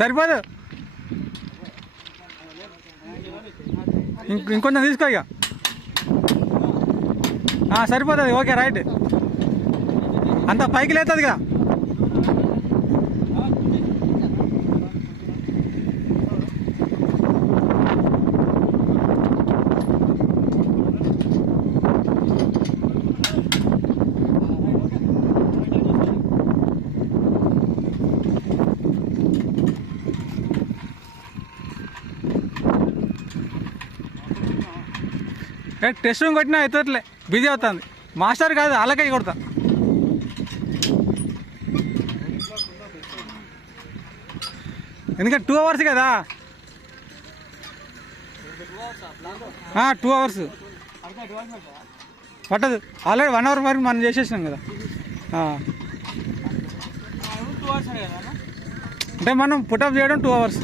సరిపోదు, ఇంకొంచెం తీసుకో ఇక. సరిపోతుంది, ఓకే రైట్. అంత పైకి లేతుంది కదా. టెస్ట్ రూమ్ కొట్టినా అవుతుందిలే, బిజీ అవుతుంది. మాస్టర్ కాదు, అలాగే కొడతా. ఎందుకంటే 2 hours కదా. 2 hours పట్టదు. ఆల్రెడీ 1 hour వరకు మనం చేసేసినాం కదా. అంటే మనం పుటప్ చేయడం 2 hours.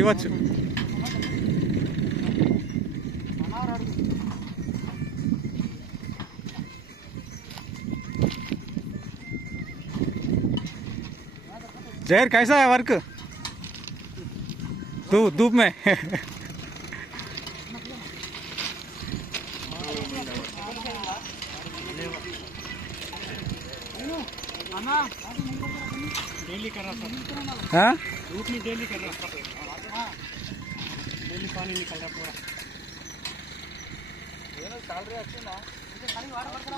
ఇవ్వచ్చు. जहर कैसा है वर्क? धूप में डेली कर रहा सर. हाँ धूप में डेली कर रहा सर. डेली पानी निकल रहा पूरा.